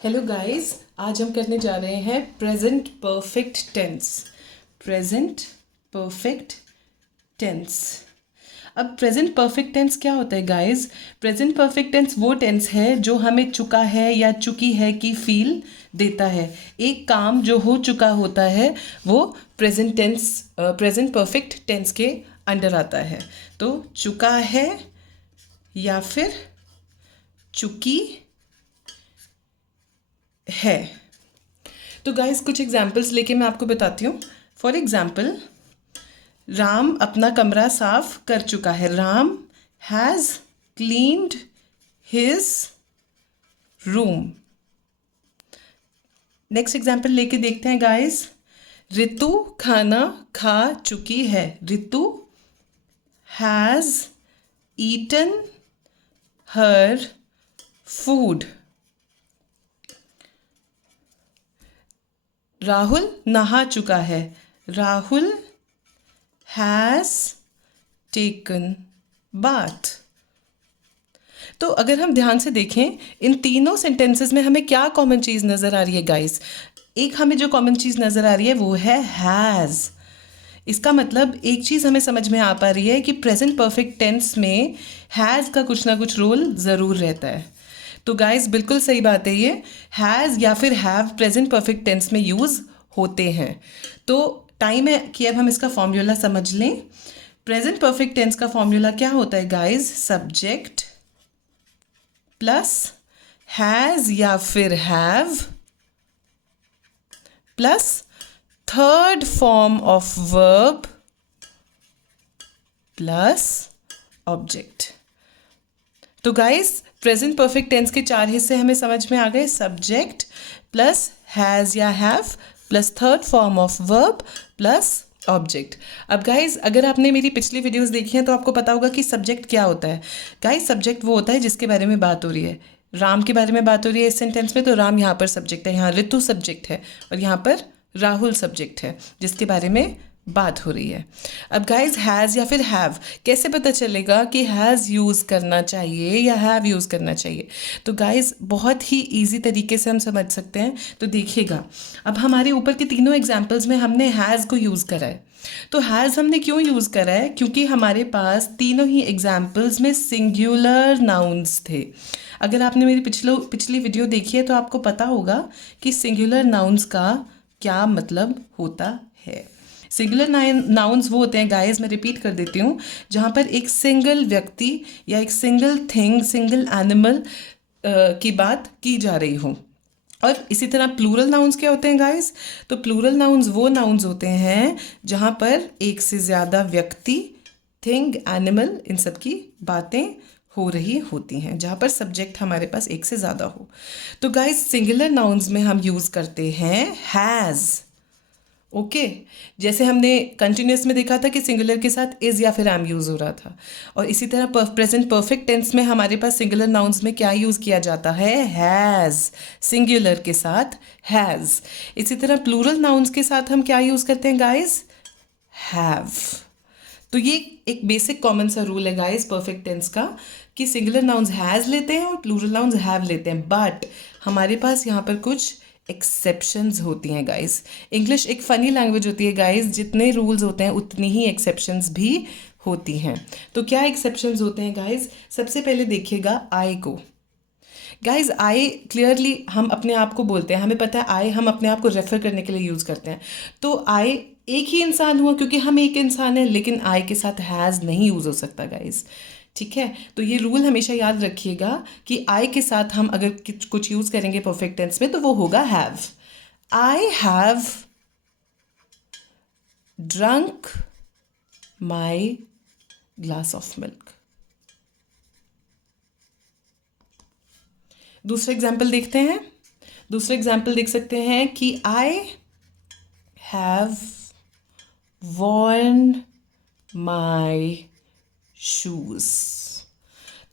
Hello guys, आज हम करने जा रहे हैं present perfect tense. Present perfect tense. अब प्रेजेंट परफेक्ट टेंस क्या होता है गाइस? प्रेजेंट परफेक्ट टेंस वो टेंस है जो हमें चुका है या चुकी है की फील देता है। एक काम जो हो चुका होता है वो प्रेजेंट परफेक्ट टेंस के अंडर आता है। तो चुका है या फिर चुकी है। तो गाइस कुछ एग्जाम्पल्स लेके मैं आपको बताती हूँ। फॉर एग्जाम्पल, राम अपना कमरा साफ कर चुका है। Ram has cleaned his room. Next example लेके देखते हैं गाइस। रितु खाना खा चुकी है। Ritu has eaten her food. Rahul नहा चुका है। Rahul has taken bath. तो अगर हम ध्यान से देखें, इन तीनों सेंटेंसेस में हमें क्या कॉमन चीज़ नज़र आ रही है गाइस? एक हमें जो कॉमन चीज़ नज़र आ रही है वो है हैज़। इसका मतलब एक चीज़ हमें समझ में आ पा रही है कि प्रेजेंट परफेक्ट टेंस में हैज़ का कुछ ना कुछ रोल ज़रूर रहता है। तो गाइस बिल्कुल सही बात है, ये हैज़ या फिर हैव प्रेजेंट परफेक्ट टेंस में यूज़ होते हैं। तो टाइम है कि अब हम इसका फॉर्मूला समझ लें। प्रेजेंट परफेक्ट टेंस का फॉर्मूला क्या होता है गाइस? सब्जेक्ट प्लस हैज़ या फिर have plus third form of verb plus object. तो गाइस प्रेजेंट परफेक्ट टेंस के चार हिस्से हमें समझ में आ गए। सब्जेक्ट प्लस हैज़ या have plus third form of verb plus object. अब गाइस अगर आपने मेरी पिछली वीडियोस देखी हैं तो आपको पता होगा कि सब्जेक्ट क्या होता है। गाइस सब्जेक्ट वो होता है जिसके बारे में बात हो रही है। राम के बारे में बात हो रही है इस सेंटेंस में, तो राम यहाँ पर सब्जेक्ट है। यहाँ ऋतु सब्जेक्ट है और यहाँ पर राहुल सब्जेक्ट है जिसके बारे में बात हो रही है। अब गाइज हैज़ या फिर हैव कैसे पता चलेगा कि हैज़ यूज़ करना चाहिए या हैव यूज़ करना चाहिए? तो गाइज बहुत ही इजी तरीके से हम समझ सकते हैं। तो देखिएगा, अब हमारे ऊपर के तीनों एग्जाम्पल्स में हमने हैज़ को यूज़ करा है। तो हैज़ हमने क्यों यूज़ करा है? क्योंकि हमारे पास तीनों ही एग्जाम्पल्स में सिंगुलर नाउन्स थे। अगर आपने मेरी पिछली वीडियो देखी है तो आपको पता होगा कि सिंगुलर नाउन्स का क्या मतलब होता है। सिंगुलर नाउन्स वो होते हैं गाइस, मैं रिपीट कर देती हूँ, जहाँ पर एक सिंगल व्यक्ति या एक सिंगल थिंग, सिंगल एनिमल की बात की जा रही हो। और इसी तरह प्लूरल नाउन्स क्या होते हैं गाइस? तो प्लूरल नाउन्स वो नाउन्स होते हैं जहाँ पर एक से ज़्यादा व्यक्ति, थिंग, एनिमल, इन सब की बातें हो रही होती हैं, जहाँ पर सब्जेक्ट हमारे पास एक से ज़्यादा हो। तो गाइस सिंगुलर नाउन्स में हम यूज़ करते हैं हैज़। ओके जैसे हमने कंटिन्यूस में देखा था कि सिंगुलर के साथ इज़ या फिर एम यूज़ हो रहा था। और इसी तरह प्रेजेंट परफेक्ट टेंस में हमारे पास सिंगुलर नाउन्स में क्या यूज़ किया जाता है? हैज़। सिंगुलर के साथ हैज़। इसी तरह प्लूरल नाउन्स के साथ हम क्या यूज़ करते हैं गाइस? हैव। तो ये एक बेसिक कॉमन सा रूल है गाइस परफेक्ट टेंस का कि सिंगुलर नाउन्स हैज़ लेते हैं और प्लूरल नाउन्स हैव लेते हैं। बट हमारे पास यहाँ पर कुछ एक्सेप्शंस होती हैं गाइस। इंग्लिश एक फ़नी लैंग्वेज होती है गाइस, जितने रूल्स होते हैं उतनी ही एक्सेप्शंस भी होती हैं। तो क्या एक्सेप्शंस होते हैं गाइस? सबसे पहले देखिएगा आई को। गाइज आई क्लियरली हम अपने आप को बोलते हैं, हमें पता है आई हम अपने आप को रेफर करने के लिए यूज़ करते हैं। तो आई एक ही इंसान हुआ क्योंकि हम एक इंसान है, लेकिन आई के साथ हैज़ नहीं यूज़ हो सकता गाइज। ठीक है, तो ये रूल हमेशा याद रखिएगा कि आई के साथ हम अगर कुछ यूज़ करेंगे परफेक्ट टेंस में तो वो होगा have. I have drunk my glass of milk. दूसरा एग्जाम्पल देखते हैं। दूसरा एग्जाम्पल देख सकते हैं कि I have worn my shoes.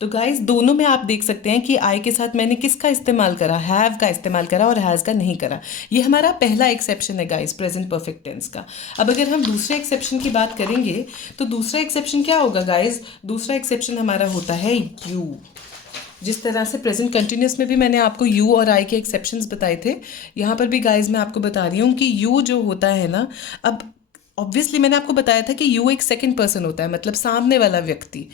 तो गाइज दोनों में आप देख सकते हैं कि आई के साथ मैंने किसका इस्तेमाल करा? हैव का इस्तेमाल करा और हैज़ का नहीं करा। ये हमारा पहला एक्सेप्शन है गाइज प्रेजेंट परफेक्ट टेंस का। अब अगर हम दूसरे एक्सेप्शन की बात करेंगे तो दूसरा एक्सेप्शन क्या होगा गाइज? दूसरा एक्सेप्शन हमारा होता है यू। जिस तरह से प्रेजेंट कंटिन्यूस में भी मैंने आपको यू और आई के एक्सेप्शंस बताए थे, यहाँ पर भी गाइज मैं आपको बता रही हूँ कि यू जो होता है ना, अब ऑब्वियसली मैंने आपको बताया था कि यू एक सेकंड पर्सन होता है, मतलब सामने वाला व्यक्ति।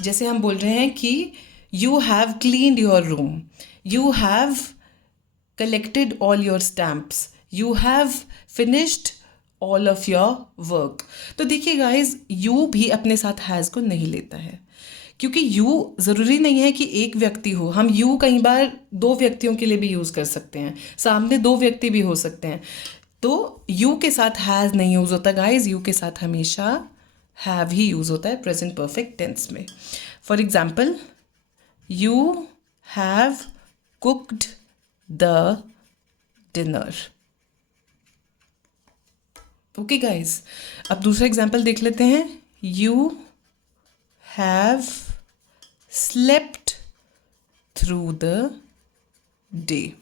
जैसे हम बोल रहे हैं कि you have cleaned your room, you have collected all your stamps, you have finished all of your work। तो देखिए गाइज, यू भी अपने साथ हैज़ को नहीं लेता है, क्योंकि यू ज़रूरी नहीं है कि एक व्यक्ति हो। हम यू कई बार दो व्यक्तियों के लिए भी यूज़ कर सकते हैं, सामने दो व्यक्ति भी हो सकते हैं। तो यू के साथ हैज़ नहीं यूज़ होता गाइज, यू के साथ हमेशा हैव ही यूज़ होता है प्रेजेंट परफेक्ट टेंस में। For example, you have cooked the dinner. Okay guys, अब दूसरा एग्जाम्पल देख लेते हैं। You have slept through the day.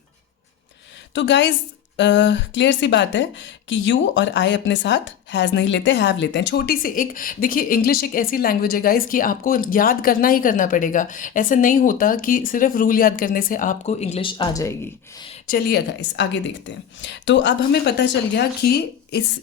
तो गाइज क्लियर सी बात है कि यू और आई अपने साथ हैज़ नहीं लेते, हैव लेते हैं। छोटी सी एक देखिए, इंग्लिश एक ऐसी लैंग्वेज है गाइज कि आपको याद करना ही करना पड़ेगा। ऐसा नहीं होता कि सिर्फ रूल याद करने से आपको इंग्लिश आ जाएगी। चलिए गाइस, आगे देखते हैं। तो अब हमें पता चल गया कि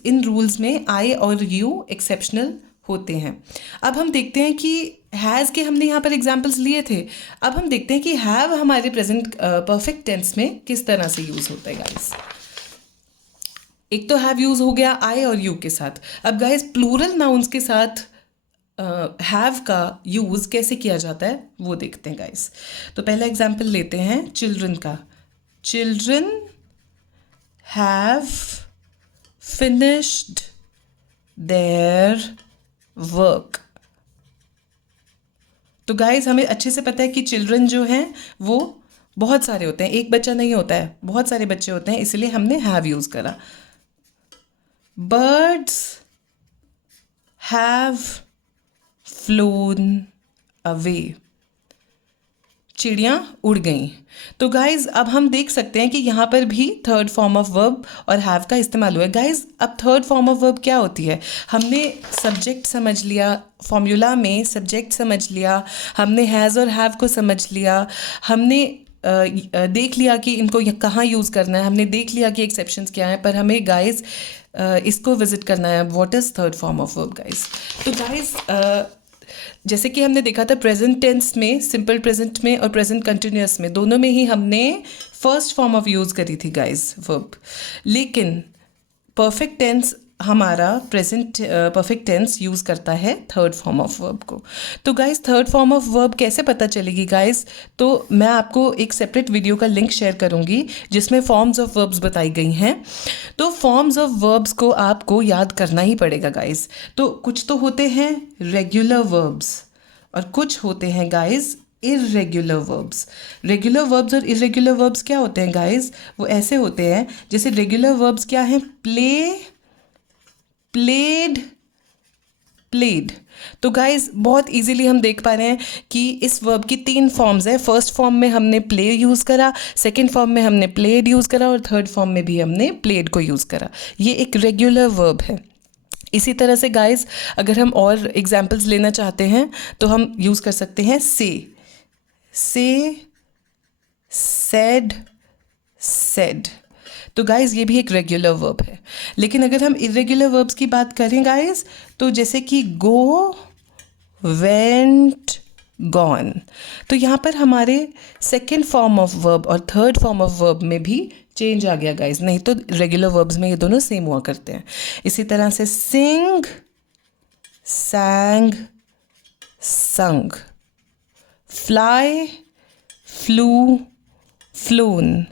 इन रूल्स में आई और यू एक्सेप्शनल होते हैं। अब हम देखते हैं कि हैज़ के हमने यहाँ पर एग्जाम्पल्स लिए थे। अब हम देखते हैं कि हैव हमारे प्रेजेंट परफेक्ट टेंस में किस तरह से यूज़ होता है गाइस। एक तो हैव यूज़ हो गया आई और यू के साथ। अब गाइस, प्लूरल नाउन्स के साथ हैव का यूज़ कैसे किया जाता है वो देखते हैं गाइस। तो पहला एग्जाम्पल लेते हैं चिल्ड्रन का। Children have finished their work. तो गाइज, हमें अच्छे से पता है कि चिल्ड्रन जो हैं वो बहुत सारे होते हैं, एक बच्चा नहीं होता है, बहुत सारे बच्चे होते हैं, इसलिए हमने हैव यूज़ करा। Birds have phloem away. चिड़ियाँ उड़ गईं। तो गाइज, अब हम देख सकते हैं कि यहाँ पर भी थर्ड फॉर्म ऑफ वर्ब और हैव का इस्तेमाल हुआ है। गाइज, अब थर्ड फॉर्म ऑफ वर्ब क्या होती है? हमने सब्जेक्ट समझ लिया, फॉर्मूला में सब्जेक्ट समझ लिया, हमने हैज़ और हैव को समझ लिया, हमने देख लिया कि इनको कहाँ यूज़ करना है, हमने देख लिया कि एक्सेप्शंस क्या हैं, पर हमें गाइज इसको विजिट करना है। What is third form of verb guys? तो गाइज, जैसे कि हमने देखा था प्रेजेंट टेंस में, सिंपल प्रेजेंट में और प्रेजेंट कंटिन्यूअस में, दोनों में ही हमने फर्स्ट फॉर्म ऑफ यूज़ करी थी गाइस वर्ब। लेकिन परफेक्ट टेंस हमारा प्रेजेंट परफेक्ट टेंस यूज़ करता है थर्ड फॉर्म ऑफ वर्ब को। तो guys, third form of verb कैसे पता चलेगी गाइस? तो मैं आपको एक सेपरेट वीडियो का लिंक शेयर करूंगी जिसमें फॉर्म्स ऑफ वर्ब्स बताई गई हैं। तो फॉर्म्स ऑफ वर्ब्स को आपको याद करना ही पड़ेगा गाइस। तो कुछ तो होते हैं रेगुलर वर्ब्स और कुछ होते हैं guys irregular verbs. Regular verbs और इर्रेगुलर वर्ब्स क्या होते हैं गाइस? वो ऐसे होते हैं, जैसे रेगुलर वर्ब्स क्या हैं? Play, played, played. तो गाइज, बहुत इजीली हम देख पा रहे हैं कि इस वर्ब की तीन फॉर्म्स है। फर्स्ट फॉर्म में हमने प्ले यूज़ करा, सेकंड फॉर्म में हमने प्लेड यूज़ करा और थर्ड फॉर्म में भी हमने प्लेड को यूज़ करा। ये एक रेगुलर वर्ब है। इसी तरह से गाइज, अगर हम और एग्जाम्पल्स लेना चाहते हैं तो हम यूज़ कर सकते हैं से, सेड, सेड। तो गाइज़, ये भी एक रेगुलर वर्ब है। लेकिन अगर हम इर्रेगुलर वर्ब्स की बात करें गाइज़, तो जैसे कि गो, वेंट, गॉन, तो यहाँ पर हमारे सेकेंड फॉर्म ऑफ वर्ब और थर्ड फॉर्म ऑफ वर्ब में भी चेंज आ गया गाइज़। नहीं तो रेगुलर वर्ब्स में ये दोनों सेम हुआ करते हैं। इसी तरह से सिंग, सैंग, संग, फ्लाई, फ्लू, फ्लोन।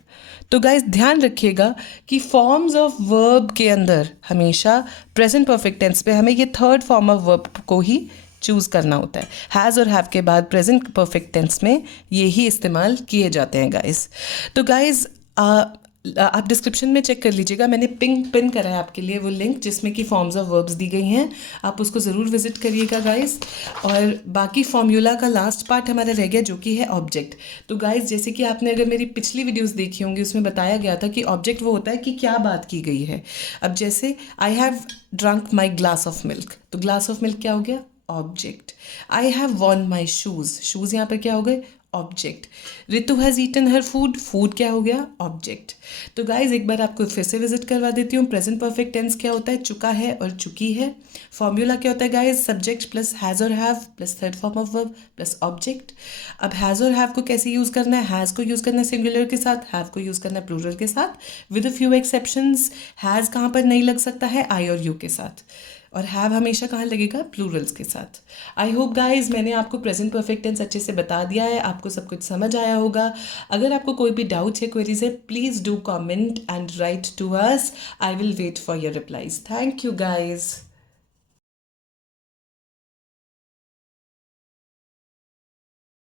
तो गाइस, ध्यान रखिएगा कि फॉर्म्स ऑफ वर्ब के अंदर हमेशा प्रेजेंट परफेक्ट टेंस पे हमें ये थर्ड फॉर्म ऑफ वर्ब को ही चूज़ करना होता है। हैज़ और हैव के बाद प्रेजेंट परफेक्ट टेंस में ये ही इस्तेमाल किए जाते हैं गाइस। तो गाइस, आप डिस्क्रिप्शन में चेक कर लीजिएगा, मैंने पिन करा है आपके लिए वो लिंक जिसमें कि फॉर्म्स ऑफ वर्ब्स दी गई हैं। आप उसको ज़रूर विजिट करिएगा गाइस। और बाकी फॉर्मूला का लास्ट पार्ट हमारा रह गया जो कि है ऑब्जेक्ट। तो गाइस, जैसे कि आपने अगर मेरी पिछली वीडियोस देखी होंगी उसमें बताया गया था कि ऑब्जेक्ट वो होता है कि क्या बात की गई है। अब जैसे I have drunk my glass of milk, तो ग्लास ऑफ मिल्क क्या हो गया? Object. I have worn my shoes, shoes यहाँ पर क्या हो गए? Object. Ritu has eaten her food, food क्या हो गया? ऑब्जेक्ट. तो गाइज एक बार आपको फिर से विजिट करवा देती हूँ. प्रेजेंट परफेक्ट टेंस क्या होता है? चुका है और चुकी है. फॉर्मूला क्या होता है गाइज? सब्जेक्ट प्लस हैज़ और have plus third form of verb plus object. अब हैज़ और हैव को कैसे यूज़ करना है? हैज़ को यूज़ करना है सिंगुलर के साथ, हैव को यूज़ करना है प्लूरल के साथ, with a few exceptions. Has कहाँ पर नहीं लग सकता है? आई और यू के साथ. और हैव हमेशा कहाँ लगेगा? प्लूरल्स के साथ. आई होप गाइज मैंने आपको प्रेजेंट परफेक्ट टेंस अच्छे से बता दिया है, आपको सब कुछ समझ आया होगा. अगर आपको कोई भी डाउट है, क्वेरीज है, please do comment and write to us. I will wait for your replies. Thank you guys.